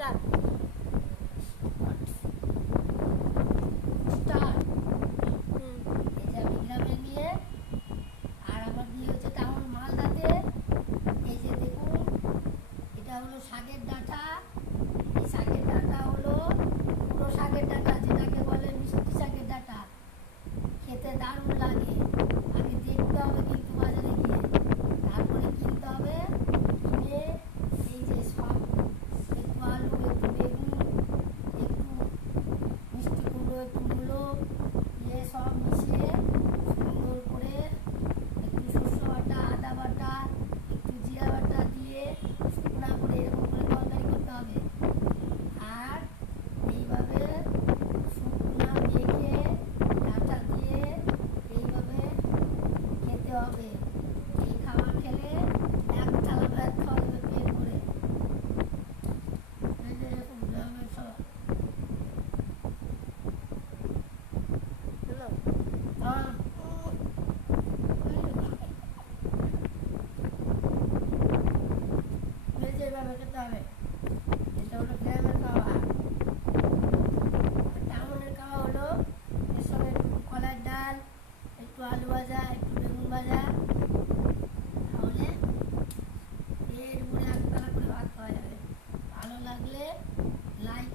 Start start. এই যে আমি গ্রামে গিয়ে, আর আমার বিয়ে হচ্ছে টাউন মালদাতে। এই যে দেখুন, এটা হলো শাকের ডাঁটা। এই শাকের ডাঁটা হলো পুরো শাকের ডাঁটা, যেটাকে বলে মিষ্টি শাকের ডাঁটা। খেতে দারুণ লাগে। আগে দেখতে হবে কিন্তু বাজারে গিয়ে, তারপরে কিনতে হবে। কিনে এই যে সব একটু আলু, একটু বেগুন, একটু মিষ্টি কুমড়ো, একটু মূলো দিয়ে সব মিশিয়ে সুন্দর করে একটু সরষে বাটা, আদা বাটা, একটু জিরা বাটা দিয়ে শুকনা করে এরকম করে তরকারি করতে হবে। আর এইভাবে শুকনা মেখে ডাঁটা দিয়ে এইভাবে খেতে হবে। এই খাবার খেলে এক থালা ভাত খাওয়া যাবে পেট ভরে। এই যে এরকম গ্রামের সব যেভাবে খেতে হবে। এটা হলো গ্রামের খাওয়া। টাউনের খাওয়া হলো এর সঙ্গে একটু কলার ডাল, একটু আলু ভাজা, একটু বেগুন ভাজা, তাহলে পেট ভরে একতলা করে ভাত খাওয়া যাবে। ভালো লাগলে লাইক